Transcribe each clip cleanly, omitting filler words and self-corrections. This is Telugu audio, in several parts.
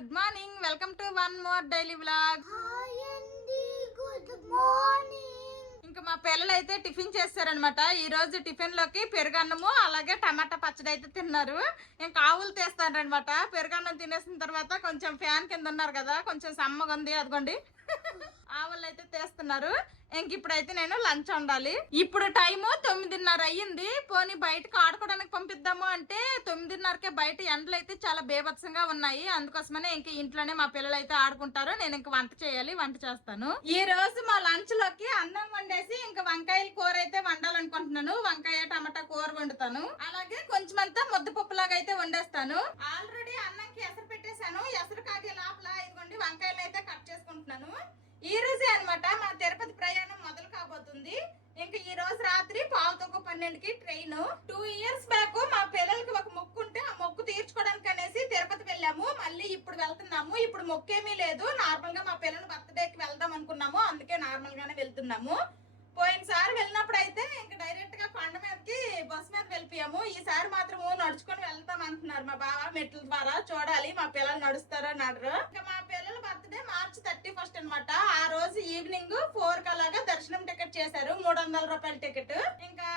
Good morning. Welcome to one more daily vlog. Hi అండి, గుడ్ మార్నింగ్. ఇంకా మా పిల్లలు అయితే టిఫిన్ చేస్తారనమాట. ఈ రోజు టిఫిన్ లోకి పెరుగన్నము అలాగే టమాటా పచ్చడి అయితే తిన్నారు. ఇంకా ఆవులు తీస్తారనమాట. పెరుగన్నం తినేసిన తర్వాత కొంచెం ఫ్యాన్ కింద ఉన్నారు కదా, కొంచెం సమ్మగా ఉంది, అదిగోండి ఆవులు అయితే తీస్తున్నారు. ఇంక ఇప్పుడైతే నేను లంచ్ వండాలి. ఇప్పుడు టైము 9:30 అయ్యింది. పోనీ బయటకు ఆడుకోవడానికి పంపిద్దాము అంటే 9:30కే బయట ఎండలు అయితే చాలా బేభత్సంగా ఉన్నాయి. అందుకోసమనే ఇంక ఇంట్లోనే మా పిల్లలు అయితే ఆడుకుంటారు. నేను ఇంక వంట చేయాలి, వంట చేస్తాను. ఈ రోజు మా లంచ్ లోకి అన్నం వండేసి ఇంకా వంకాయల కూర అయితే వండాలనుకుంటున్నాను. వంకాయ టమాటా కూర వండుతాను. అలాగే కొంచెం అంతా ముద్దపప్పు లాగా అయితే వండేస్తాను. ఆల్రెడీ అన్నంకి ఎసరు పెట్టేశాను. ఎసరు కాగే లోపల ఇదిగోండి వంకాయలు అయితే కట్ చేసుకుంటున్నాను. ఈ రోజే అనమాట మా తిరుపతి ప్రయాణం మొదలు కాబోతుంది. ఇంకా ఈ రోజు రాత్రి 11:12కి ట్రైన్. 2 ఇయర్స్ బ్యాక్ మా పిల్లలకి ఒక మొక్కు ఉంటే ఆ మొక్కు తీర్చుకోవడానికి అనేసి తిరుపతి వెళ్ళాము. మళ్ళీ ఇప్పుడు వెళ్తున్నాము. ఇప్పుడు మొక్కేమీ లేదు, నార్మల్ గా మా పిల్లల బర్త్డేకి వెళ్దాం అనుకున్నాము. అందుకే నార్మల్ గానే వెళ్తున్నాము. పోయినసారి వెళ్ళినప్పుడు అయితే ఇంకా డైరెక్ట్ గా కొండ మీదకి బస్ మీద వెళ్ళిపోయాము. ఈసారి మాత్రం నడుచుకొని వెళ్తాం అంటున్నారు మా బావ. మెట్ల ద్వారా చూడాలి మా పిల్లలు నడుస్తారో నడరు. ఇంకా మా పిల్లల బర్త్డే March 31 అనమాట. ఆ రోజు ఈవినింగ్ 4 అలాగా దర్శనం టికెట్ చేశారు. 300 రూపాయల టికెట్. ఇంకా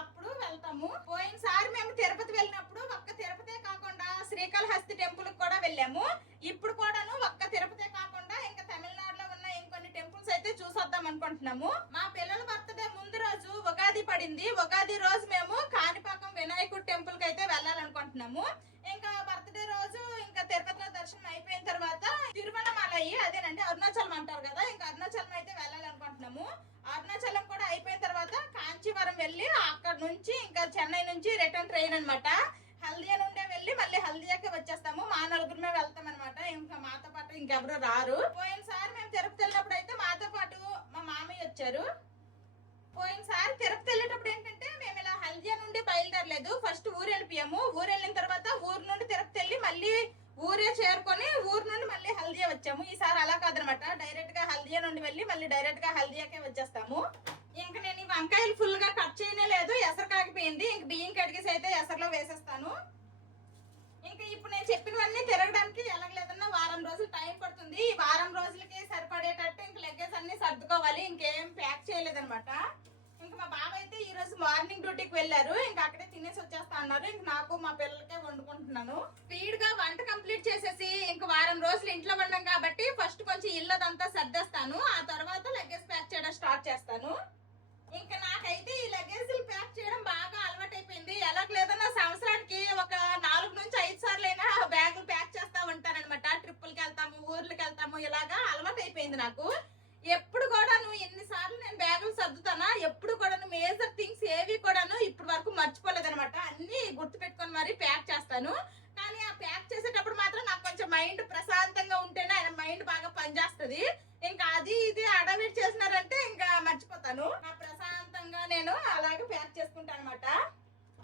అప్పుడు వెళ్తాము. పోయినసారి మేము తిరుపతి వెళ్ళినప్పుడు ఒక్క తిరుపతే కాకుండా శ్రీకాళహస్తి టెంపుల్ కూడా వెళ్ళాము. ఇప్పుడు కూడాను ఒక్క తిరుపతే కాకుండా ఇంకా తమిళనాడులో ఉన్న ఇంకొన్ని టెంపుల్స్ అయితే చూసొద్దాం అనుకుంటున్నాము. మా పిల్లల బర్త్డే ముందు రోజు ఉగాది పడింది. ఉగాది రోజు మేము కాణిపాకం వినాయకుడు టెంపుల్ కి అయితే వెళ్ళాలనుకుంటున్నాము. ఇంకా బర్త్డే రోజు ఇంకా తిరుపతిలో దర్శనం అయిపోయిన తర్వాత తిరువణమలై, అదేనండి అరుణాచలం అంటారు కదా, ఇంకా అరుణాచలం అయితే వెళ్ళాలనుకుంటున్నాము. అరుణాచలం కూడా అయిపోయిన తర్వాత కాంచీవరం వెళ్ళి అక్కడ నుంచి ఇంకా చెన్నై నుంచి రిటర్న్ ట్రైన్ అనమాట. హల్దియా నుండే వెళ్ళి మళ్ళీ హల్దియాకి వచ్చేస్తాము. మా నలుగురమే వెళ్తాం అనమాట. ఇంకా మాతో పాటు ఇంకెవరు రారు. పోయినసారి మేము తిరుపతి వెళ్ళినప్పుడు అయితే మాతో పాటు మా మామయ్య వచ్చారు. పోయినసారి తిరుపతి వెళ్ళేటప్పుడు ఏంటంటే మేము ఇలా హల్దియా నుండి బయలుదేరలేదు. ఫస్ట్ ఊరు వెళ్ళిపోయాము. ఊరు వెళ్ళిన తర్వాత ఊరు నుండి తిరుపతి వెళ్ళి మళ్ళీ ఊరే చేరుకొని ఊరు నుండి మళ్ళీ హల్దియా వచ్చాము. ఈసారి అలా కాదనమాట, డైరెక్ట్ గా హల్దియా నుండి వెళ్ళి మళ్ళీ డైరెక్ట్ గా హల్దియాకే వచ్చేస్తాము. ఇంకా నేను ఈ వంకాయలు ఫుల్ గా కట్ చేయనే లేదు, ఎసరు కాగిపోయింది. ఇంక బియ్యం కడిగేసి అయితే ఎసరులో వేసేస్తాను. ఇంకా ఇప్పుడు నేను చెప్పినవన్నీ తిరగడానికి ఎలాగలేదన్నా వారం రోజులు టైం పడుతుంది. ఈ వారం రోజులకి సరిపడేటట్టు ఇంక లగేజ్ అన్ని సర్దుకోవాలి. ఇంకేం ప్యాక్ చేయలేదన్నమాట. ఇంకా మా బావ అయితే ఈ రోజు మార్నింగ్ డ్యూటీకి వెళ్ళారు. ఇంకా అక్కడే తినేసి వచ్చేస్తా అన్నారు. ఇంక నాకు మా పిల్లలకే వండుకుంటున్నాను. స్పీడ్ గా వంట కంప్లీట్ చేసేసి ఇంకా వారం రోజులు ఇంట్లో వండాం కాబట్టి ఫస్ట్ కొంచెం ఇల్లదంతా సర్దేస్తాను. ఆ తర్వాత లగేజ్ ప్యాక్ చేయడం స్టార్ట్ చేస్తాను. ఇంకా నాకైతే ఈ లగేజ్ ప్యాక్ చేయడం బాగా అలవాటైపోయింది. ఎలాగ లేదన్నా సంవత్సరానికి ఒక 4 నుంచి 5 సార్లు అయినా బ్యాగులు ప్యాక్ చేస్తా ఉంటానన్నమాట. ట్రిప్పులకి వెళ్తాము, ఊర్లకి వెళ్తాము, ఇలాగా అలవాటు అయిపోయింది నాకు. ఎప్పుడు కూడాను ఎన్నిసార్లు నేను బ్యాగులు సర్దుతానా, ఎప్పుడు కూడాను మేజర్ థింగ్స్ ఏవి కూడాను ఇప్పటి వరకు మర్చిపోలేదనమాట. అన్ని గుర్తు పెట్టుకొని మరి ప్యాక్ చేస్తాను. కానీ ఆ ప్యాక్ చేసేటప్పుడు మాత్రం నాకు కొంచెం మైండ్ ప్రశాంతంగా ఉంటేనే ఆయన మైండ్ బాగా పనిచేస్తుంది. ఇంకా అది ఇది అడవిడి చేసినారంటే ఇంకా మర్చిపోతాను. నా ప్రశాంతంగా నేను అలాగే ప్యాక్ చేసుకుంటాను అనమాట.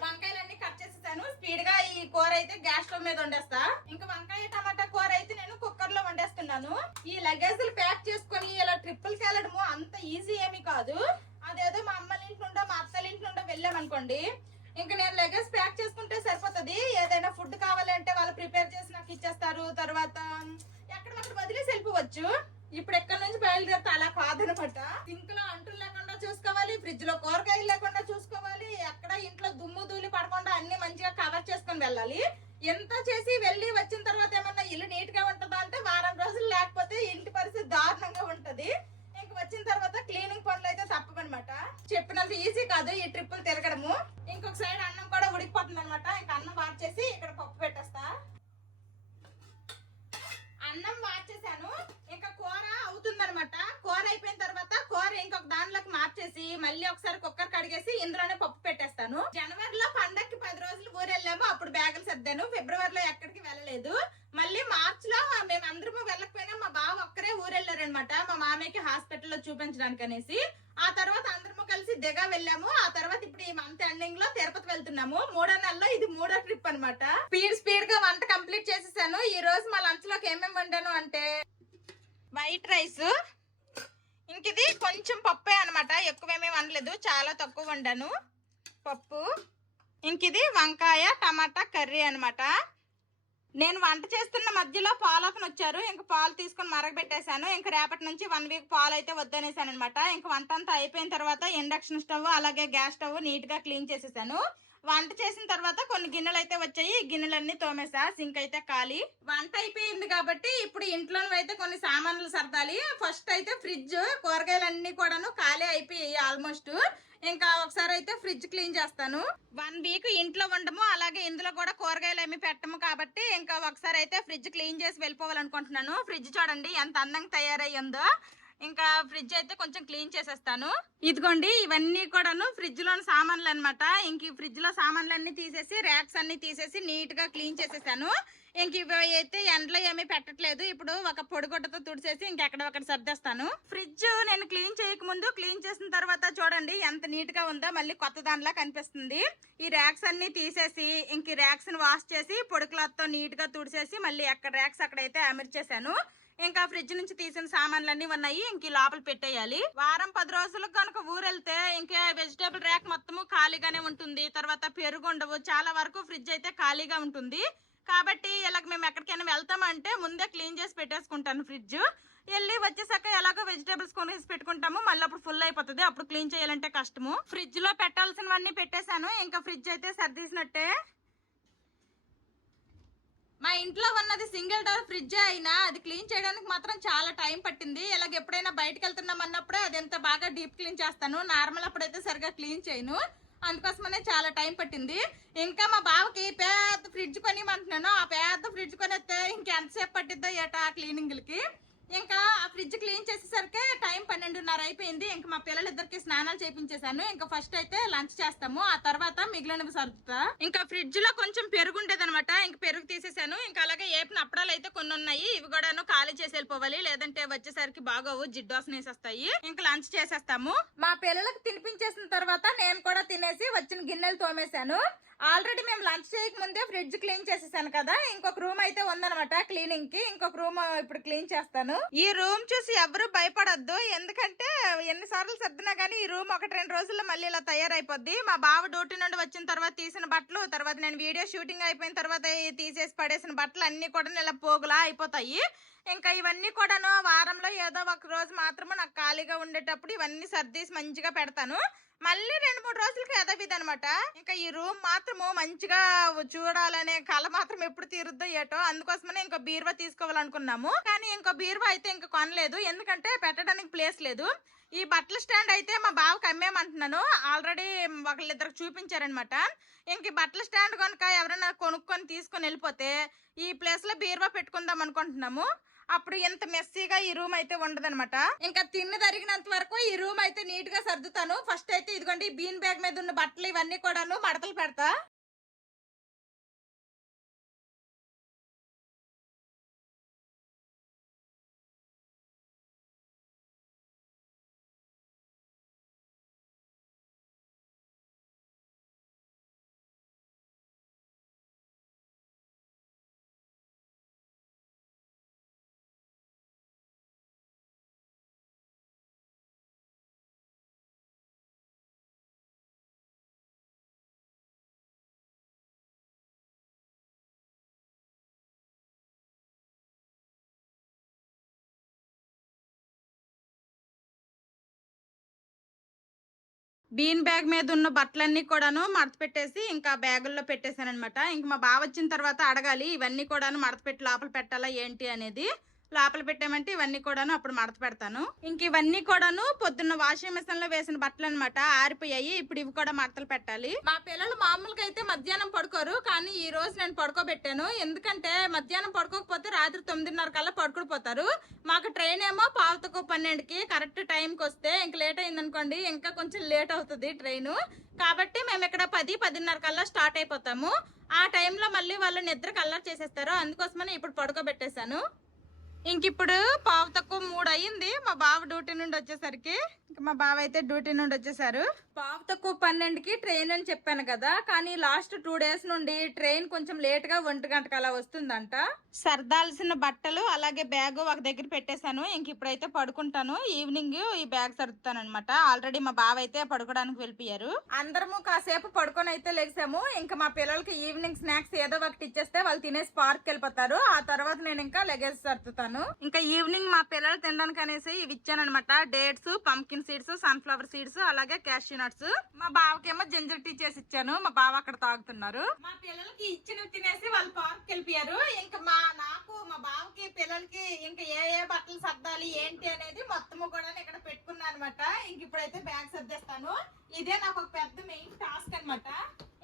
వంకాయలన్నీ కట్ చేసేసాను. స్పీడ్ గా ఈ కూర అయితే గ్యాస్ స్టవ్ మీద వండేస్తా. ఇంకా వంకాయ టమాటా కూర అయితే నేను కుక్కర్ లో వండేస్తున్నాను. ఈ లగేజ్లు ప్యాక్ చేసుకుని ఇలా ట్రిప్పులకి వెళ్ళడము అంత ఈజీ ఏమీ కాదు. అదేదో మా అమ్మల ఇంటి నుండో మా అత్తల ఇంటి నుండో వెళ్ళామనుకోండి, ఇంకా నేను లగేజ్ ప్యాక్ చేసుకుంటే సరిపోతుంది. ఏదైనా ఫుడ్ కావాలంటే వాళ్ళు ప్రిపేర్ చేసి నాకు ఇచ్చేస్తారు. తర్వాత ఎక్కడక్కడ వదిలేసి వెళ్ళిపోవచ్చు. ఇప్పుడు ఎక్కడి నుంచి బయలుదేరితే అలా కాదనమాట. సింక్ లో అంటులు లేకుండా చూసుకోవాలి, ఫ్రిడ్జ్ లో కూరగాయలు లేకుండా చూసుకోవాలి, ఎక్కడ ఇంట్లో దుమ్ము ధూళి పడకుండా అన్ని మంచిగా కవర్ చేసుకుని వెళ్ళాలి. ఎంత చేసి వెళ్ళి వచ్చిన తర్వాత ఏమన్నా ఇల్లు నీట్ గా ఉంటుందా అంటే వారం రోజులు లేకపోతే ఇంటి పరిస్థితి దారుణంగా ఉంటది. ఇంక వచ్చిన తర్వాత క్లీనింగ్ పనులు అయితే తప్పవన్నమాట. చెప్పినంత ఈజీ కాదు ఈ ట్రిప్పులు తిరగడము. ఇంకొక సైడ్ అన్నం కూడా ఉడికిపోతుంది అనమాట. ఇంకా అన్నం వార్చేసి ఇక్కడ పప్పు పెట్టేస్తా. అన్నం వార్చేసాను. ఇంకా కూర అవుతుందనమాట. కూర అయిపోయిన తర్వాత కూర ఇంకొక దానిలోకి మార్చేసి మళ్ళీ ఒకసారి కుక్కర్ కడిగేసి ఇందులోనే పప్పు పెట్టేస్తాను. జనవరిలో పండక్కి 10 రోజులు ఊరు వెళ్ళాము, అప్పుడు బ్యాగులు సర్దాను. ఫిబ్రవరిలో ఎక్కడికి వెళ్ళలేదు. మళ్ళీ మార్చ్ లో మేము అందరము వెళ్ళకపోయినా మా బావ ఒక్కరే ఊరు వెళ్ళారనమాట, మా మామయ్యకి హాస్పిటల్లో చూపించడానికి అనేసి. ఆ తర్వాత అందరము కలిసి దిగా వెళ్ళాము. ఆ తర్వాత ఇప్పుడు ఈ మంత్ ఎండింగ్ లో తిరుపతి వెళ్తున్నాము. 3వ నెలలో ఇది 3వ ట్రిప్ అనమాట. స్పీడ్ గా వంట కంప్లీట్ చేసేసాను. ఈ రోజు మా లంచ్ లోకి ఏమేమి వండాను అంటే వైట్ రైస్, ఇంక ఇది కొంచెం పప్పే అనమాట, ఎక్కువేమీ వండలేదు, చాలా తక్కువ వండాను పప్పు. ఇంక ఇది వంకాయ టమాటా కర్రీ అనమాట. నేను వంట చేస్తున్న మధ్యలో పాలు అతను వచ్చారు. ఇంక పాలు తీసుకొని మరగబెట్టేశాను. ఇంక రేపటి నుంచి 1 వీక్ పాలు అయితే వద్దనేసాను అనమాట. ఇంక వంట అంతా అయిపోయిన తర్వాత ఇండక్షన్ స్టవ్ అలాగే గ్యాస్ స్టవ్ నీట్ గా క్లీన్ చేసేసాను. వంట చేసిన తర్వాత కొన్ని గిన్నెలు అయితే వచ్చాయి. ఈ గిన్నెలన్నీ తోమేసా. సింక్ అయితే ఖాళీ. వంట అయిపోయింది కాబట్టి ఇప్పుడు ఇంట్లో అయితే కొన్ని సామాన్లు సర్దాలి. ఫస్ట్ అయితే ఫ్రిడ్జ్, కూరగాయలన్నీ కూడాను ఖాళీ అయిపోయాయి ఆల్మోస్ట్. ఇంకా ఒకసారి అయితే ఫ్రిడ్జ్ క్లీన్ చేస్తాను. 1 వీక్ ఇంట్లో ఉండము, అలాగే ఇందులో కూడా కూరగాయలు ఏమి పెట్టము కాబట్టి ఇంకా ఒకసారి అయితే ఫ్రిడ్జ్ క్లీన్ చేసి వెళ్ళిపోవాలనుకుంటున్నాను. ఫ్రిడ్జ్ చూడండి ఎంత అందంగా తయారయ్యిందో. ఇంకా ఫ్రిడ్జ్ అయితే కొంచెం క్లీన్ చేసేస్తాను. ఇదిగోండి ఇవన్నీ కూడాను ఫ్రిడ్జ్ లోని సామాన్లు అనమాట. ఇంక ఈ ఫ్రిడ్జ్ లో సామాన్లన్నీ తీసేసి ర్యాక్స్ అన్ని తీసేసి నీట్ గా క్లీన్ చేసేసాను. ఇంక ఇవి అయితే ఎండలో ఏమీ పెట్టట్లేదు. ఇప్పుడు ఒక పొడిగుడ్డతో తుడిచేసి ఇంకెక్కడ ఒకటి సర్దేస్తాను. ఫ్రిడ్జ్ నేను క్లీన్ చేయక ముందు, క్లీన్ చేసిన తర్వాత చూడండి ఎంత నీట్ గా ఉందో, మళ్ళీ కొత్త దానిలా కనిపిస్తుంది. ఈ ర్యాక్స్ అన్ని తీసేసి ఇంక ఈ ర్యాక్స్ ని వాష్ చేసి పొడి క్లాత్ తో నీట్ గా తుడిచేసి మళ్ళీ ఎక్కడ ర్యాక్స్ అక్కడైతే అమర్చేసాను. ఇంకా ఫ్రిడ్జ్ నుంచి తీసిన సామాన్లన్నీ ఉన్నాయి. ఇంక లోపల పెట్టేయాలి. వారం 10 రోజులకు కనుక ఊరెళ్తే ఇంకా వెజిటేబుల్ ర్యాక్ మొత్తము ఖాళీగానే ఉంటుంది. తర్వాత పెరుగు ఉండవు, చాలా వరకు ఫ్రిడ్జ్ అయితే ఖాళీగా ఉంటుంది. కాబట్టి ఇలాగ మేము ఎక్కడికైనా వెళ్తామంటే ముందే క్లీన్ చేసి పెట్టేసుకుంటాను. ఫ్రిడ్జ్ వెళ్ళి వచ్చేసాక ఎలాగో వెజిటేబుల్స్ కొనేసి పెట్టుకుంటాము. మళ్ళీ అప్పుడు ఫుల్ అయిపోతుంది, అప్పుడు క్లీన్ చేయాలంటే కష్టము. ఫ్రిడ్జ్ లో పెట్టాల్సినవన్నీ పెట్టేశాను. ఇంకా ఫ్రిడ్జ్ అయితే సర్దీసినట్టే. మా ఇంట్లో ఉన్నది సింగిల్ డోర్ ఫ్రిడ్జ్ అయినా అది క్లీన్ చేయడానికి మాత్రం చాలా టైం పట్టింది. ఇలాగ ఎప్పుడైనా బయటకు వెళ్తున్నాం అన్నప్పుడే అది ఎంత బాగా డీప్ క్లీన్ చేస్తాను. నార్మల్ అప్పుడైతే సరిగా క్లీన్ చేయను, అందుకోసమనే చాలా టైం పట్టింది. ఇంకా మా బావకి పెద్ద ఫ్రిడ్జ్ కొనిమంటున్నాను. ఆ పెద్ద ఫ్రిడ్జ్ కొనేస్తే ఇంకెంతసేపు పట్టిద్దో ఏటో ఆ క్లీనింగ్లకి. ఇంకా ఆ ఫ్రిడ్జ్ క్లీన్ చేసేసరికి టైం 12:30 అయిపోయింది. ఇంకా మా పిల్లలిద్దరికి స్నానాలు చేయించేసాను. ఇంకా ఫస్ట్ అయితే లంచ్ చేస్తాము, ఆ తర్వాత మిగిలినవి సర్దుతా. ఇంకా ఫ్రిడ్జ్ లో కొంచెం పెరుగు ఉండేది అనమాట. ఇంక పెరుగు తీసేసాను. ఇంకా అలాగే ఏపిన అప్పడాలు అయితే కొన్ని ఉన్నాయి, ఇవి కూడాను ఖాళీ చేసి వెళ్ళిపోవాలి, లేదంటే వచ్చేసరికి బాగోవు, జిడ్డోసన వేసేస్తాయి. ఇంకా లంచ్ చేసేస్తాము. మా పిల్లలకు తినిపించేసిన తర్వాత నేను కూడా తినేసి వచ్చిన గిన్నెలు తోమేశాను. ఆల్రెడీ మేము లంచ్ చేయక ముందే ఫ్రిడ్జ్ క్లీన్ చేసేసాను కదా. ఇంకొక రూమ్ అయితే ఉందనమాట క్లీనింగ్ కి. ఇంకొక రూమ్ ఇప్పుడు క్లీన్ చేస్తాను. ఈ రూమ్ చూసి ఎవరు భయపడద్దు, ఎందుకంటే ఎన్నిసార్లు సర్దినా గానీ ఈ రూమ్ 1-2 రోజుల్లో మళ్ళీ ఇలా తయారైపోద్ది. మా బావ డ్యూటీ నుండి వచ్చిన తర్వాత తీసిన బట్టలు, తర్వాత నేను వీడియో షూటింగ్ అయిపోయిన తర్వాత తీసేసి పడేసిన బట్టలు అన్ని కూడా ఇలా పోగులా అయిపోతాయి. ఇంకా ఇవన్నీ కూడాను వారంలో ఏదో ఒక రోజు మాత్రము నాకు ఖాళీగా ఉండేటప్పుడు ఇవన్నీ సర్దీసి మంచిగా పెడతాను. మళ్ళీ 2-3 రోజులకి యథావిధి అనమాట. ఇంకా ఈ రూమ్ మాత్రము మంచిగా చూడాలనే కళ మాత్రం ఎప్పుడు తీరుద్దో ఏటో, అందుకోసమనే ఇంకో బీరువా తీసుకోవాలనుకున్నాము. కానీ ఇంకో బీరువా అయితే ఇంకా కొనలేదు, ఎందుకంటే పెట్టడానికి ప్లేస్ లేదు. ఈ బట్టల స్టాండ్ అయితే మా బావకి అమ్మేమంటున్నాను. ఆల్రెడీ ఒకళ్ళిద్దరికి చూపించారనమాట. ఇంక ఈ బట్టల స్టాండ్ కనుక ఎవరైనా కొనుక్కొని తీసుకొని వెళ్ళిపోతే ఈ ప్లేస్ లో బీరువా పెట్టుకుందాం అనుకుంటున్నాము. అప్పుడు ఎంత మెస్సీగా ఈ రూమ్ అయితే ఉండదనమాట. ఇంకా తిన్న తరిగినంత వరకు ఈ రూమ్ అయితే నీట్ గా సర్దుతాను. ఫస్ట్ అయితే ఇదిగోండి బీన్ బ్యాగ్ మీద ఉన్న బట్టలు ఇవన్నీ కూడాను మడతలు పెడతా. బీన్ బ్యాగ్ మీద ఉన్న బట్టలన్నీ కూడాను మడత పెట్టేసి ఇంకా బ్యాగుల్లో పెట్టేశాను అనమాట. ఇంక మా బావ వచ్చిన తర్వాత అడగాలి ఇవన్నీ కూడాను మడత పెట్టి లోపల పెట్టాలా ఏంటి అనేది. లోపల పెట్టామంటే ఇవన్నీ కూడాను అప్పుడు మడత పెడతాను. ఇంక ఇవన్నీ కూడాను పొద్దున్న వాషింగ్ మిషన్ లో వేసిన బట్టలు అనమాట, ఆరిపోయాయి. ఇప్పుడు ఇవి కూడా మడతలు పెట్టాలి. మా పిల్లలు మామూలుగా అయితే మధ్యాహ్నం పడుకోరు, కానీ ఈ రోజు నేను పడుకోబెట్టాను. ఎందుకంటే మధ్యాహ్నం పడుకోకపోతే రాత్రి 9:30 కల్లా పడుకుడిపోతారు. మాకు ట్రైన్ ఏమో 11:12కి కరెక్ట్ టైంకి వస్తే ఇంక లేట్ అయింది అనుకోండి, ఇంకా కొంచెం లేట్ అవుతుంది ట్రైన్. కాబట్టి మేము ఇక్కడ 10-10:30 కల్లా స్టార్ట్ అయిపోతాము. ఆ టైంలో మళ్ళీ వాళ్ళు నిద్ర కల్లా చేసేస్తారు, అందుకోసమని ఇప్పుడు పడుకోబెట్టేశాను. ఇంక ఇప్పుడు 2:15 అయ్యింది మా బావ డ్యూటీ నుండి వచ్చేసరికి. ఇంక మా బావ అయితే డ్యూటీ నుండి వచ్చేసారు. బాబు తక్కువ 12కి ట్రైన్ అని చెప్పాను కదా, కానీ లాస్ట్ 2 days నుండి ట్రైన్ కొంచెం లేట్ గా 1 గంటకు అలా వస్తుందంట. సర్దాల్సిన బట్టలు అలాగే బ్యాగ్ ఒక దగ్గర పెట్టేశాను. ఇంక ఇప్పుడైతే పడుకుంటాను. ఈవినింగ్ ఈ బ్యాగ్ సర్దుతాను అనమాట. ఆల్రెడీ మా బావ అయితే పడుకోవడానికి వెళ్ళిపోయారు. అందరము కాసేపు పడుకొని అయితే లేచాము. ఇంకా మా పిల్లలకి ఈవినింగ్ స్నాక్స్ ఏదో ఒకటి ఇచ్చేస్తే వాళ్ళు తినేసి పార్క్ వెళ్ళిపోతారు. ఆ తర్వాత నేను ఇంకా లగేజ్ సర్దుతాను. ఇంకా ఈవినింగ్ మా పిల్లలు తినడానికి అనేసి ఇవి ఇచ్చాను అనమాట. Dates, pumpkin seeds, sunflower seeds అలాగే క్యాష్యూ నట్స్. మా బావకేమో జింజర్ టీ చేసి ఇచ్చాను. మా బావ అక్కడ తాగుతున్నారు. మా పిల్లలకి ఇచ్చినవి తినేసి వాళ్ళు పార్క్ వెళ్ళిపోయారు. ఇంకా మా బావకి పిల్లలకి ఇంకా ఏ బట్టలు సర్దాలి ఏంటి అనేది మొత్తము కూడా ఇక్కడ పెట్టుకున్నాను అనమాట. ఇంక ఇప్పుడైతే బ్యాగ్ సర్దేస్తాను. ఇదే నాకు ఒక పెద్ద మెయిన్ టాస్క్ అనమాట.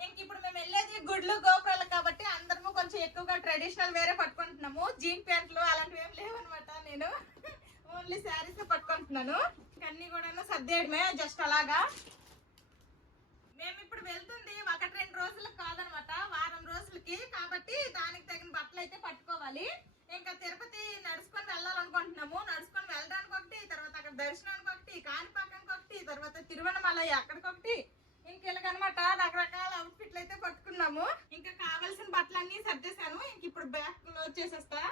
ఇంక ఇప్పుడు మేము వెళ్ళేది గుడ్లు గోపురాలు కాబట్టి అందరము కొంచెం ఎక్కువగా ట్రెడిషనల్ వేరే పట్టుకుంటున్నాము. జీన్ ప్యాంట్లు అలాంటివి ఏం లేవన్నమాట. నేను ఓన్లీ శారీస్ పట్టుకుంటున్నాను. అన్ని కూడా సర్దేయడమే జస్ట్ అలాగా. మేము ఇప్పుడు వెళ్తుంది 1-2 రోజులకు కాదనమాట, వారం రోజులకి. కాబట్టి దానికి తగిన బట్టలు అయితే పట్టుకోవాలి. ఇంకా తిరుపతి నడుచుకొని వెళ్ళాలనుకుంటున్నాము. నడుచుకొని వెళ్ళడానికి ఒకటి, తర్వాత అక్కడ దర్శనానికి ఒకటి, కాణిపాకానికి ఒకటి, తర్వాత తిరువనమల అక్కడికొకటి. ఇంకెలాగనమాట రకరకాల అవుట్ఫిట్లు అయితే పట్టుకున్నాము. ఇంకా కావాల్సిన బట్టలన్నీ సర్దేశాను. ఇంక ఇప్పుడు బ్యాగ్ క్లోజ్ చేసేస్తా.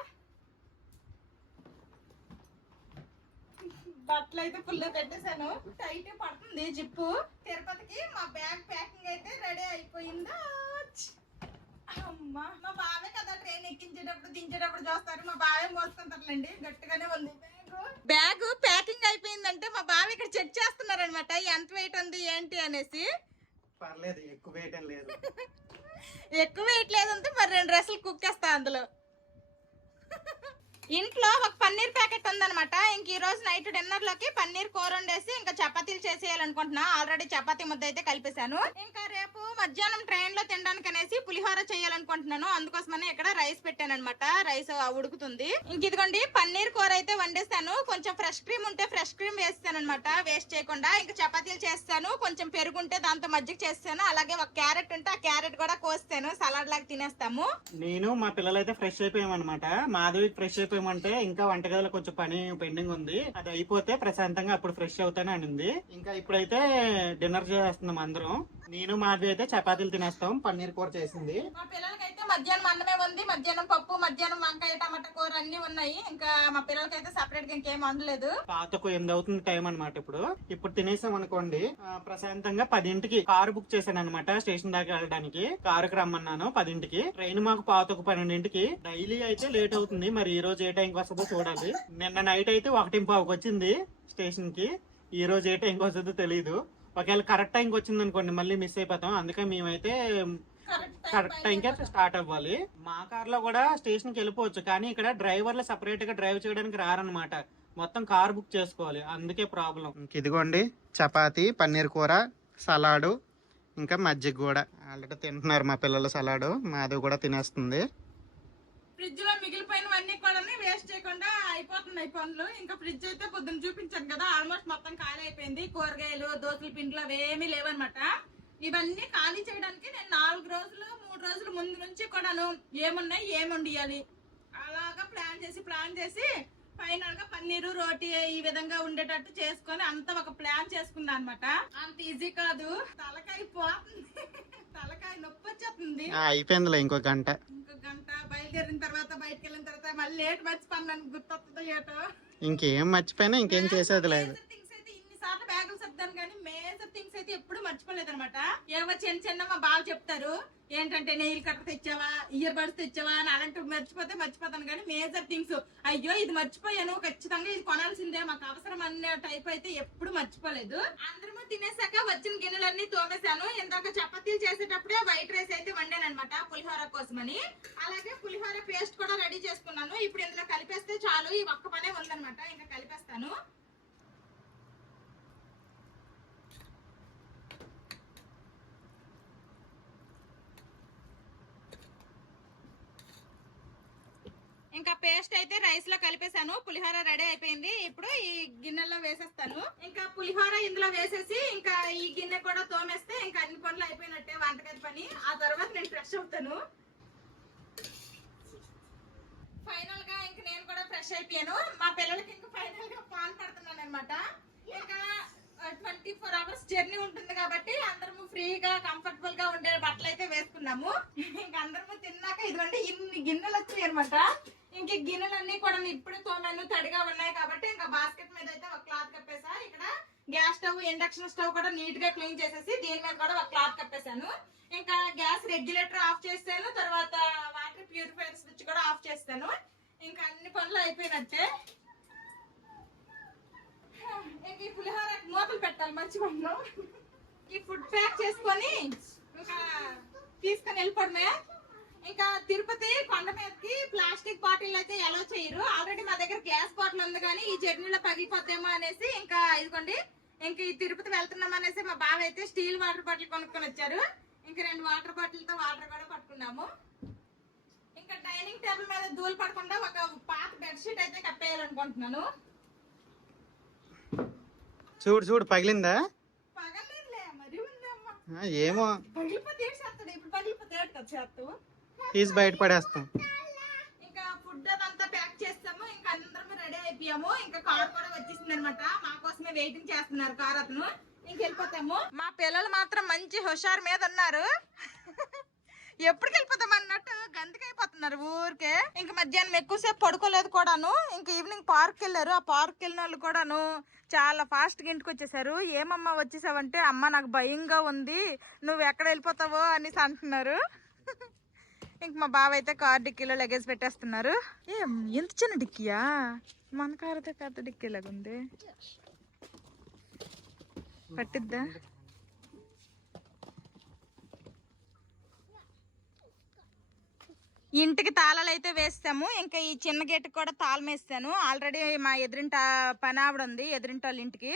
బట్టలు అయితే ఫుల్ పెట్టేశాను. టైట్ పడుతుంది జిప్పు. తిరుపతికి మా బ్యాగ్ ప్యాకింగ్ అయితే రెడీ అయిపోయిందా. అమ్మా, మా బావే కదా ట్రైన్ ఎక్కించేటప్పుడు దించేటప్పుడు చూస్తారు. మా బావే మోసుకుంటారులేండి. గట్టిగానే ఉంది బ్యాగ్ ప్యాకింగ్ అయిపోయిందంటే మా బావ ఇక్కడ చెక్ చేస్తున్నారనమాట. ఎంత వెయిట్ ఉంది ఏంటి అనేసి. పర్లేదు, ఎక్కువ వెయిట్ లేదు. ఎక్కువ వెయిట్ లేదంటే మరి 2 డ్రెస్సులు కుక్కేస్తా అందులో. ఇంట్లో ఒక పన్నీర్ ప్యాకెట్ ఉందనమాట. ఇంక ఈ రోజు నైట్ డిన్నర్ లోకి పన్నీర్ కూర వండేసి ఇంకా చపాతీలు చేసేయాలనుకుంటున్నా. ఆల్రెడీ చపాతీ ముద్ద అయితే కలిపేశాను. ఇంకా రేపు మధ్యాహ్నం ట్రైన్ లో తినడానికి అనేసి పులిహోర చేయాలనుకుంటున్నాను. అందుకోసమని ఇక్కడ రైస్ పెట్టాను అనమాట. రైస్ ఉడుకుతుంది. ఇంక ఇదిగోండి పన్నీర్ కూర అయితే వండేస్తాను. కొంచెం ఫ్రెష్ క్రీమ్ ఉంటే ఫ్రెష్ క్రీమ్ వేస్తాను అనమాట, వేస్ట్ చేయకుండా. ఇంకా చపాతీలు చేస్తాను. కొంచెం పెరుగు ఉంటే దాంతో మజ్జిగ చేస్తాను. అలాగే ఒక క్యారెట్ ఉంటే ఆ క్యారెట్ కూడా కోస్తాను. సలాడ్ లాగా తినేస్తాము. నేను మా పిల్లలు అయితే ఫ్రెష్ అయిపోయామన్నమాట. మాధవి ఫ్రెష్ అయిపోయామంటే ఇంకా వంటగదిలో కొంచెం పని పెండింగ్ ఉంది. అది అయిపోతే ప్రశాంతంగా అప్పుడు ఫ్రెష్ అవుతానే అనింది. ఇంకా ఇప్పుడైతే డిన్నర్ చేస్తున్నాం అందరం. నేను మాధవి అయితే చపాతీలు తినేస్తాం. పన్నీర్ కూర చేసింది. మా పిల్లలకైతే మధ్యాహ్నం అన్నమే ఉంది. మధ్యాహ్నం పప్పు, మధ్యాహ్నం వంకాయ టమాటా కూర అన్ని ఉన్నాయి. ఇంకా మా పిల్లలకైతే సెపరేట్ గా ఇంకేం వండలేదు. పాతకు 8 అవుతుంది టైం అనమాట. ఇప్పుడు తినేసాం అనుకోండి, ప్రశాంతంగా 10ంటికి కారు బుక్ చేశాను అనమాట. స్టేషన్ దాకా వెళ్ళడానికి కారుకి రమ్మన్నాను. 10ంటికి ట్రైన్ మాకు పాతకు 12ంటికి. డైలీ అయితే లేట్ అవుతుంది. మరి ఈ రోజు ఏ టైంకి వస్తుందో చూడాలి. నిన్న నైట్ అయితే 1:15కి వచ్చింది స్టేషన్ కి. ఈ రోజు ఏ టైంకి వస్తుందో తెలియదు. ఒకవేళ కరెక్ట్ టైంకి వచ్చింది అనుకోండి మళ్ళీ మిస్ అయిపోతాం. అందుకే మేమైతే కరెక్ట్ టైంకే స్టార్ట్ అవ్వాలి. మా కార్ లో కూడా స్టేషన్ కి వెళ్ళిపోవచ్చు, కానీ ఇక్కడ డ్రైవర్లు సెపరేట్ గా డ్రైవ్ చేయడానికి రారనమాట. మొత్తం కార్ బుక్ చేసుకోవాలి. అందుకే ప్రాబ్లం. ఇదిగోండి చపాతి, పన్నీర్ కూర, సలాడు, ఇంకా మజ్జిగ కూడా. ఆల్రెడీ తింటున్నారు మా పిల్లలు సలాడు. మాది కూడా తినేస్తుంది. ఫ్రిడ్జ్ లో మిగిలిపోయినవన్నీ కూడా వేస్ట్ చేయకుండా అయిపోతున్నాయి పనులు. ఇంకా ఫ్రిడ్జ్ అయితే పొద్దున్న చూపించాను కదా, ఆల్మోస్ట్ మొత్తం ఖాళీ అయిపోయింది. కూరగాయలు, దోసల పిండిలు అవేమీ లేవన్నమాట. ఇవన్నీ ఖాళీ చేయడానికి నేను 4 రోజులు 3 రోజుల ముందు నుంచి కూడాను ఏమున్నాయి ఏమి వండియాలి అలాగా ప్లాన్ చేసి ఫైనల్ గా పన్నీరు రోటీ ఈ విధంగా ఉండేటట్టు చేసుకొని అంత ఒక ప్లాన్ చేసుకున్నా అనమాట. అంత ఈజీ కాదు. తలకాయ నొప్పి వచ్చేస్తుంది. అయిపోయిందిలే ఇంకో గంట బయలుదేరిన తర్వాత బయటకు వెళ్ళిన తర్వాత మళ్ళీ లేట్ మర్చిపోయినాను. గుర్తొస్తుందో ఏటో. ఇంకేం మర్చిపోయినా ఇంకేం చేసేది లేదు. ఇన్నిసార్లు బ్యాగులు సర్దాను కానీ మేజర్ థింగ్స్ అయితే ఎప్పుడు మర్చిపోలేదు అనమాట. ఏవో చిన్న మా బాగా చెప్తారు ఏంటంటే నెయిల్ కట్టర్ తెచ్చావా, ఇయర్ బడ్స్ తెచ్చావా అని అలాంటివి మర్చిపోతాను కానీ మేజర్ థింగ్స్ అయ్యో ఇది మర్చిపోయాను, ఖచ్చితంగా ఇది కొనాల్సిందే, మాకు అవసరం అనే టైప్ అయితే ఎప్పుడు మర్చిపోలేదు. అందరము తినేసాక వచ్చిన గిన్నెలన్నీ తోమేశాను. ఇందాక చపాతీలు చేసేటప్పుడే వైట్ రైస్ అయితే వండాను అనమాట పులిహోర కోసమని. అలాగే పులిహోర పేస్ట్ కూడా రెడీ చేసుకున్నాను. ఇప్పుడు ఇందులో కలిపేస్తే చాలు. ఈ ఒక్క పనే ఉందనమాట, ఇంకా కలిపేస్తాను. ఇంకా పేస్ట్ అయితే రైస్ లో కలిపేసాను. పులిహోర రెడీ అయిపోయింది. ఇప్పుడు ఈ గిన్నెలో వేసేస్తాను. ఇంకా పులిహోర ఇందులో వేసేసి ఇంకా ఈ గిన్నె కూడా తోమేస్తే ఇంకా అన్ని పనులు అయిపోయినట్టే వంటగది పని. ఆ తర్వాత నేను ఫ్రెష్ అవుతాను. ఫైనల్ గా ఇంక నేను కూడా ఫ్రెష్ అయిపోయాను. మా పిల్లలకి ఇంకా ఫైనల్ గా పాలు పడుతున్నాను అనమాట. ఇంకా 24 అవర్స్ జర్నీ ఉంటుంది కాబట్టి అందరము ఫ్రీగా కంఫర్టబుల్ గా ఉండే బట్టలు అయితే వేసుకున్నాము. ఇంకా అందరము తిన్నాక ఇదిగోండి ఇన్ని గిన్నెలు వచ్చాయి అనమాట. ఇంక గిన్నెలన్నీ కూడా ఇప్పుడే తోమాను, తడిగా ఉన్నాయి కాబట్టి ఇంకా బాస్కెట్ మీద అయితే ఒక క్లాత్ కప్పేసా. ఇక్కడ గ్యాస్ స్టవ్, ఇండక్షన్ స్టవ్ కూడా నీట్ గా క్లీన్ చేసేసి దీని మీద కూడా ఒక క్లాత్ కప్పేశాను. ఇంకా గ్యాస్ రెగ్యులేటర్ ఆఫ్ చేస్తాను, తర్వాత వాటర్ ప్యూరిఫైయర్ స్విచ్ కూడా ఆఫ్ చేస్తాను. ఇంకా అన్ని పనులు అయిపోయినట్టే. ఇంక ఈ పులిహోర మూతలు పెట్టాలి మర్చిపోయాను. ఈ ఫుడ్ ప్యాక్ చేసుకొని ఇంకా తీసుకొని వెళ్ళిపోవడమే. ఇంకా తిరుపతి కొండ మీదకి ప్లాస్టిక్ బాటిల్ అయితే ఎలా చేయరు. ఆల్రెడీ మా దగ్గర గ్లాస్ బాటిల్ ఉంది కానీ ఈ జర్నీలో పగిలిపోద్దేమో అనేసి ఇంకా ఇదిగోండి ఇంక ఈ తిరుపతి వెళ్తున్నాం అనేసి మా బావ అయితే స్టీల్ వాటర్ బాటిల్ కొనుక్కొని వచ్చారు. ఇంకా 2 వాటర్ బాటిల్తో వాటర్ కూడా పట్టుకున్నాము. ఇంకా డైనింగ్ టేబుల్ మీద ధూళి పడకుండా ఒక పాత బెడ్షీట్ అయితే కప్పేయాలనుకుంటున్నాను. చూడు చూడు పగిలిందా? పగలేదులే, మరి ఉందమ్మా. ఏమో పగిలిపోతే చేస్తాడు, ఇప్పుడు పగిలిపోతే చేస్తావు. తీసి బయట పడేస్తాం. ఇంకా ఫుడ్ అదంతా ప్యాక్ చేస్తాము. ఇంకా అందరం రెడీ అయిపోయాము. ఇంకా కార్ కూడా వచ్చేసింది అనమాట. మా కోసమే వెయిటింగ్ చేస్తున్నారు కార్ అతను. ఇంకెళ్ళిపోతాము. మా పిల్లలు మాత్రం మంచి హుషారు మీద ఉన్నారు. ఎప్పటికి వెళ్ళిపోతాం అన్నట్టు గంతకైపోతున్నారు ఊరికే. ఇంక మధ్యాహ్నం ఎక్కువసేపు పడుకోలేదు కూడాను. ఇంక ఈవినింగ్ పార్క్ వెళ్ళారు. ఆ పార్క్ వెళ్ళిన వాళ్ళు కూడాను చాలా ఫాస్ట్ గా ఇంటికి వచ్చేసారు. ఏమమ్మా వచ్చేసావంటే, అమ్మ నాకు భయంగా ఉంది, నువ్వు ఎక్కడ వెళ్ళిపోతావో అనేసి అంటున్నారు. ఇంక మా బావ అయితే కార్ డిక్కీలో లగేజ్ పెట్టేస్తున్నారు. ఎంత చిన్న డిక్కీయా? మన కార్ అయితే పెద్ద డిక్కీ లాగా ఉంది. పట్టిద్దా? ఇంటికి తాళాలు అయితే వేస్తాము. ఇంకా ఈ చిన్న గేట్ కూడా తాళం వేస్తాను. ఆల్రెడీ మా ఎదురింట పని ఆవిడ ఉంది, ఎదురింట వాళ్ళ ఇంటికి,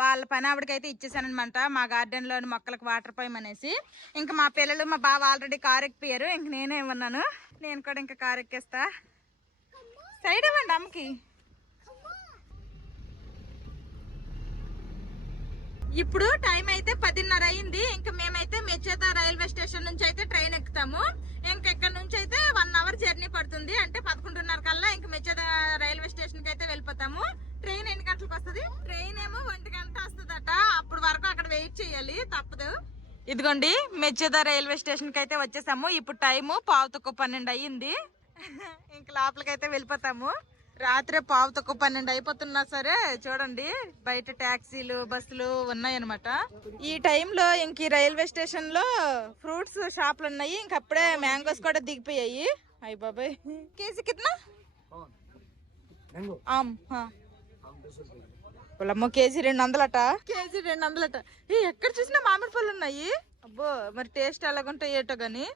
వాళ్ళ పని ఆవిడకి అయితే ఇచ్చేసాను అనమాట. మా గార్డెన్ లోని మొక్కలకు వాటర్ పోయమనేసి. ఇంకా మా పిల్లలు మా బావ ఆల్రెడీ కారు ఎక్కిపోయారు. ఇంక నేనే ఉన్నాను, నేను కూడా ఇంకా కారు ఎక్కేస్తా. సైడ్ ఇవ్వండి అమ్మకి. ఇప్పుడు టైం అయితే 10:30 అయింది. ఇంకా మేమైతే మెచేత రైల్వే స్టేషన్ నుంచి అయితే ట్రైన్ ఎక్కుతాము. ఇంక ఇక్కడ నుంచి అయితే 1 అవర్ జర్నీ పడుతుంది. అంటే 11:30 కల్లా ఇంక మెచేత రైల్వే స్టేషన్ కి అయితే వెళ్ళిపోతాము. ట్రైన్ ఎన్ని గంటలకు వస్తుంది? ట్రైన్ ఏమో 1 గంట వస్తుందట. అప్పుడు వరకు అక్కడ వెయిట్ చేయాలి, తప్పదు. ఇదిగోండి మెచేత రైల్వే స్టేషన్ కి అయితే వచ్చేసాము. ఇప్పుడు టైము 11:12 అయ్యింది. ఇంక లోపలికైతే వెళ్ళిపోతాము. రాత్రి 11:12 అయిపోతున్నా సరే చూడండి బయట టాక్సీలు, బస్సులు ఉన్నాయన్నమాట. ఈ టైంలో ఇంక ఈ రైల్వే స్టేషన్ లో ఫ్రూట్స్ షాపులు ఉన్నాయి. ఇంక అప్పుడే మ్యాంగోస్ కూడా దిగిపోయాయి. అయ్యి బాబాయ్, కేజీ కిतना? వాళ్ళమ్మ కేజీ 200 కేజీ 200. ఎక్కడ చూసినా మామిడి పళ్ళు ఉన్నాయి. అబ్బో, మరి టేస్ట్ ఎలాగుంటాయి ఏటో గాని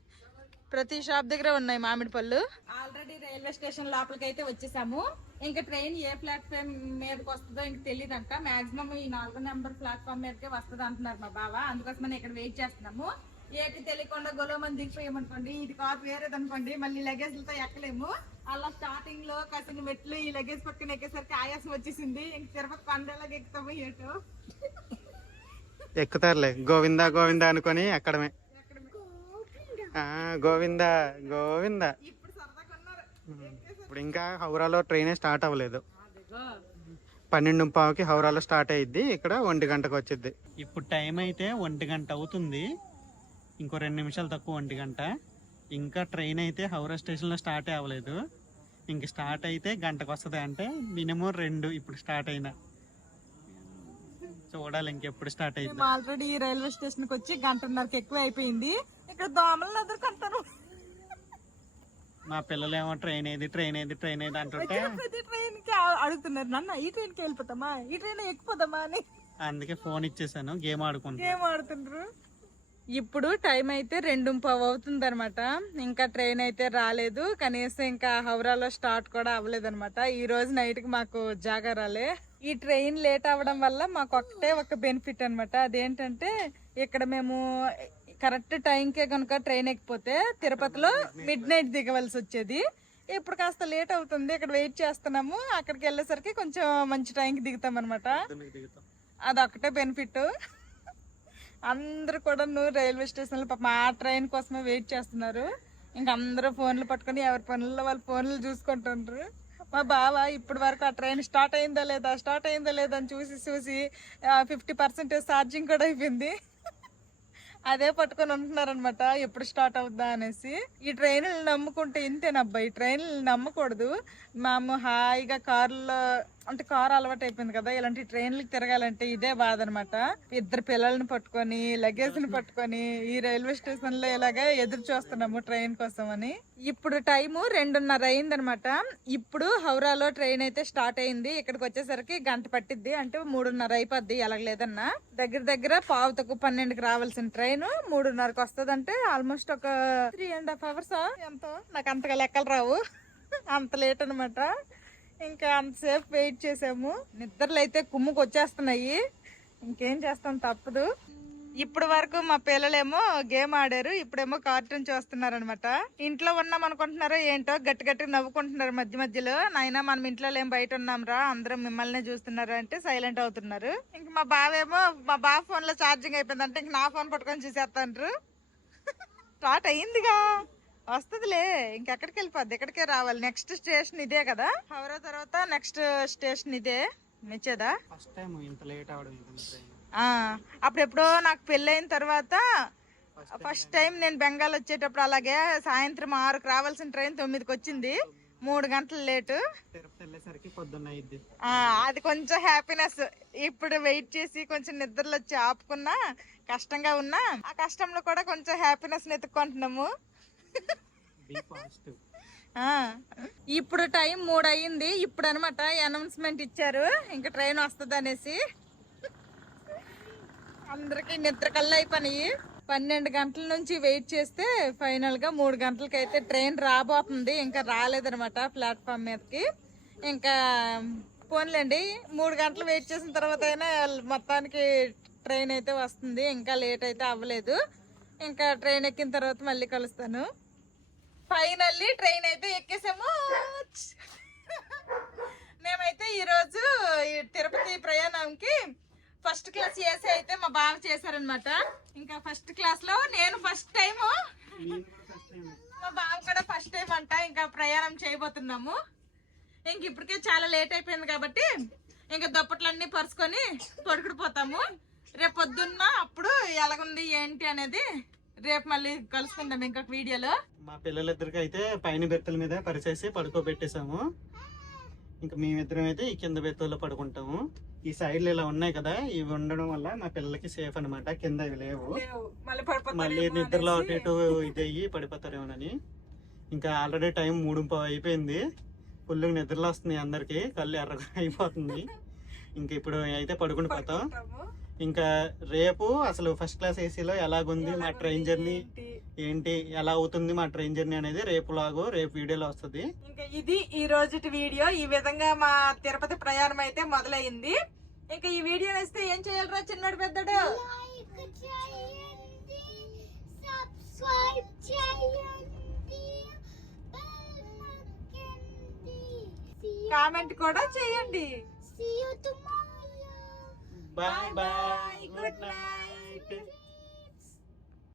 ప్రతి షాప్ దగ్గర ఉన్నాయి మామిడి పళ్ళు. ఆల్రెడీ రైల్వే స్టేషన్ లోపలికి అయితే వచ్చేసాము. ఇంకా ట్రైన్ ఏ ప్లాట్ఫామ్ మీదకి వస్తుందో ఇంక తెలియదంట. మాక్సిమం ఈ 4వ నెంబర్ ప్లాట్ఫామ్ మీదకే వస్తుంది అంటున్నారు మా బావ. అందుకోసమని ఇక్కడ వెయిట్ చేస్తున్నాము. ఏటి తెలియకుండా గొలవమని దిగిపోయామనుకోండి, ఇది కార్ వేరేది అనుకోండి, మళ్ళీ లగేజ్లతో ఎక్కలేము. అలా స్టార్టింగ్ లో కసిన మెట్లు ఈ లగేజ్ పక్కన ఎక్కేసరికి ఆయాసం వచ్చేసింది. ఇంక తిరుపతి కొండలాగా ఎక్కుతాము ఏటో. ఎక్కుతారులే, గోవిందా గోవిందా అనుకొని ఎక్కడమే. గోవిందా గోవిందా. ఇప్పుడు ఇంకా హౌరాలో ట్రైన్ స్టార్ట్ అవ్వలేదు. 12:15కి హౌరాలో స్టార్ట్ అయ్యిద్ది. ఇక్కడ 1 గంటకు వచ్చిద్ది. ఇప్పుడు టైం అయితే 1 గంట అవుతుంది. ఇంకో 2 నిమిషాలు తక్కువ 1 గంట. ఇంకా ట్రైన్ అయితే హౌరా స్టేషన్ లో స్టార్ట్ అవ్వలేదు. ఇంక స్టార్ట్ అయితే గంటకు వస్తుంది. అంటే మినిమం 2 ఇప్పుడు స్టార్ట్ అయినా. చూడాలి ఇంకెప్పుడు స్టార్ట్ అయింది. ఆల్రెడీ రైల్వే స్టేషన్ కి వచ్చి 1:30కి ఎక్కువ అయిపోయింది. ఇక్కడ దోమలు ఎదుర్కొంటారు. మా పిల్లలు ఏమో ట్రైన్ ఏది ట్రైన్ ఏది ట్రైన్ ఏది అంటుంటే ట్రైన్ కి అడుగుతున్నారు, నాన్న ఈ ట్రైన్ కి వెళ్ళిపోతామా, ఈ ట్రైన్ ఎక్కిపోతామా అని. అందుకే ఫోన్ ఇచ్చేసాను, గేమ్ ఆడుతుండ్రు. ఇప్పుడు టైం అయితే 2:15 అవుతుంది అనమాట. ఇంకా ట్రైన్ అయితే రాలేదు. కనీసం ఇంకా హౌరాలో స్టార్ట్ కూడా అవ్వలేదు అనమాట. ఈ రోజు నైట్ కి మాకు జాగారాలే. ఈ ట్రైన్ లేట్ అవ్వడం వల్ల మాకు ఒకటే ఒక బెనిఫిట్ అనమాట. అదేంటంటే ఇక్కడ మేము కరెక్ట్ టైంకే కనుక ట్రైన్ ఎక్కిపోతే తిరుపతిలో మిడ్-నైట్ దిగవలసి వచ్చేది. ఇప్పుడు కాస్త లేట్ అవుతుంది. ఇక్కడ వెయిట్ చేస్తున్నాము. అక్కడికి వెళ్ళేసరికి కొంచెం మంచి టైంకి దిగుతాం అనమాట. అదొకటే బెనిఫిట్. అందరూ కూడా రైల్వే స్టేషన్ లో పాపం ఆ ట్రైన్ కోసమే వెయిట్ చేస్తున్నారు. ఇంకా అందరూ ఫోన్లు పట్టుకొని ఎవరి పనుల్లో వాళ్ళు ఫోన్లు చూసుకుంటుండ్రు. మా బావ ఇప్పటి వరకు ఆ ట్రైన్ స్టార్ట్ అయిందా లేదా అని చూసి 50% ఛార్జింగ్ కూడా అయిపోయింది. అదే పట్టుకొని ఉంటున్నారనమాట ఎప్పుడు స్టార్ట్ అవుద్దా అనేసి. ఈ ట్రైన్లు నమ్ముకుంటే ఇంతేనబ్బా, ఈ ట్రైన్లు నమ్మకూడదు. మేము హాయిగా కారులో అంటే కారు అలవాటు అయిపోయింది కదా, ఇలాంటి ట్రైన్లకు తిరగాలంటే ఇదే బాధ అనమాట. ఇద్దరు పిల్లల్ని పట్టుకొని లగేజ్ ని పట్టుకొని ఈ రైల్వే స్టేషన్ లో ఇలాగా ఎదురు చూస్తున్నాము ట్రైన్ కోసం అని. ఇప్పుడు టైము 2:30 అయిందనమాట. ఇప్పుడు హౌరాలో ట్రైన్ అయితే స్టార్ట్ అయింది. ఇక్కడికి వచ్చేసరికి గంట పట్టిద్ది, అంటే 3:30 అయిపోద్ది ఎలాగలేదన్నా. దగ్గర 11:12కి రావాల్సిన ట్రైన్ 3:30కి వస్తుందంటే ఆల్మోస్ట్ ఒక 3.5 hours ఎంతో, నాకు అంతగా లెక్కలు రావు. అంత లేట్ అనమాట. ఇంకా అంతసేపు వెయిట్ చేసాము. నిద్రలు అయితే కుమ్ముకు వచ్చేస్తున్నాయి, ఇంకేం చేస్తాం తప్పదు. ఇప్పుడు వరకు మా పిల్లలేమో గేమ్ ఆడారు, ఇప్పుడేమో కార్టూన్ చూస్తున్నారు అనమాట. ఇంట్లో ఉన్నాం అనుకుంటున్నారో ఏంటో గట్టి నవ్వుకుంటున్నారు మధ్యలో. నాయనా మనం ఇంట్లో ఏం బయట ఉన్నాం రా, అందరం మిమ్మల్ని చూస్తున్నారు అంటే సైలెంట్ అవుతున్నారు. ఇంక మా బావ ఫోన్ లో ఛార్జింగ్ అయిపోయిందంటే ఇంక నా ఫోన్ పట్టుకొని చూసేస్తాండ్రు. స్టార్ట్ అయ్యిందిగా, వస్తుందిలే, ఇంకెక్కడికి వెళ్ళిపోద్ది, ఇక్కడికే రావాలి. నెక్స్ట్ స్టేషన్ ఇదే కదా, హౌరా తర్వాత నెక్స్ట్ స్టేషన్ ఇదే. మెచ్చేదా ఫస్ట్ టైం ఇంత లేట్ అవడం. అప్పుడెప్పుడో నాకు పెళ్ళైన తర్వాత ఫస్ట్ టైం నేను బెంగాల్ వచ్చేటప్పుడు అలాగే సాయంత్రం 6కి రావాల్సిన ట్రైన్ 9కి వచ్చింది, 3 గంటలు లేటు. తిరుపతి వెళ్ళేసరికి పొద్దున్న అయింది. అది కొంచెం హ్యాపీనెస్. ఇప్పుడు వెయిట్ చేసి కొంచెం నిద్రలు వచ్చి ఆపుకున్నా, కష్టంగా ఉన్నా ఆ కష్టంలో కూడా కొంచెం హ్యాపీనెస్ ఎత్తుకుంటున్నాము. ఇప్పుడు టైం 3 అయింది. ఇప్పుడు అనమాట అనౌన్స్మెంట్ ఇచ్చారు ఇంకా ట్రైన్ వస్తుంది అనేసి. అందరికి నిద్ర కల్లా అయిపోయి 12 గంటల నుంచి వెయిట్ చేస్తే ఫైనల్ గా 3 గంటలకి అయితే ట్రైన్ రాబోతుంది. ఇంకా రాలేదనమాట ప్లాట్ఫామ్ మీదకి. ఇంకా పోన్లేండి, 3 గంటలు వెయిట్ చేసిన తర్వాత అయినా మొత్తానికి ట్రైన్ అయితే వస్తుంది. ఇంకా లేట్ అయితే అవ్వలేదు. ఇంకా ట్రైన్ ఎక్కిన తర్వాత మళ్ళీ కలుస్తాను. ఫైనల్లీ ట్రైన్ అయితే ఎక్కేసాము. మేమైతే ఈరోజు ఈ తిరుపతి ప్రయాణంకి ఫస్ట్ క్లాస్ ఏసీ అయితే మా బావ చేశారనమాట. ఇంకా ఫస్ట్ క్లాస్ లో నేను ఫస్ట్ టైం, మా బావ కూడా ఫస్ట్ టైం అంట. ఇంకా ప్రయాణం చేయబోతున్నాము. ఇంక ఇప్పటికే చాలా లేట్ అయిపోయింది కాబట్టి ఇంకా దుప్పట్లన్నీ పరుచుకొని పడుకుడిపోతాము. రేపు పొద్దున్న అప్పుడు ఎలాగుంది ఏంటి అనేది రేపు మళ్ళీ కలుసుకుందాం ఇంకొక వీడియోలో. మా పిల్లలిద్దరికి అయితే పైన బెర్తుల మీద పరిచేసి పడుకోబెట్టేసాము. ఇంకా మేమిద్దరం అయితే ఈ కింద బెర్తుల్లో పడుకుంటాము. ఈ సైడ్లు ఇలా ఉన్నాయి కదా, ఇవి ఉండడం వల్ల మా పిల్లలకి సేఫ్ అనమాట. కింద ఇవి లేవు, మళ్ళీ నిద్రలో అటు ఇటు ఇది అయ్యి పడిపోతారేమోనని. ఇంకా ఆల్రెడీ టైం 3:15 అయిపోయింది. ఫుల్ నిద్రలో వస్తుంది అందరికి, కళ్ళు ఎర్రగా అయిపోతుంది. ఇంకా ఇప్పుడు అయితే పడుకుని పోతాం. ఇంకా రేపు అసలు ఫస్ట్ క్లాస్ ఏసీలో ఎలాగుంది మా ట్రైన్ జర్నీ ఏంటి, ఎలా అవుతుంది మా ట్రైన్ జర్నీ అనేది రేపు వీడియోలో వస్తుంది. ఇంకా ఇది ఈ రోజు వీడియో. ఈ విధంగా మా తిరుపతి ప్రయాణం అయితే మొదలైంది. ఇంకా ఈ వీడియో నచ్చితే ఏం చేయాలరా చిన్నోడు పెద్దడు? కామెంట్ కూడా చేయండి. Bye bye, good night.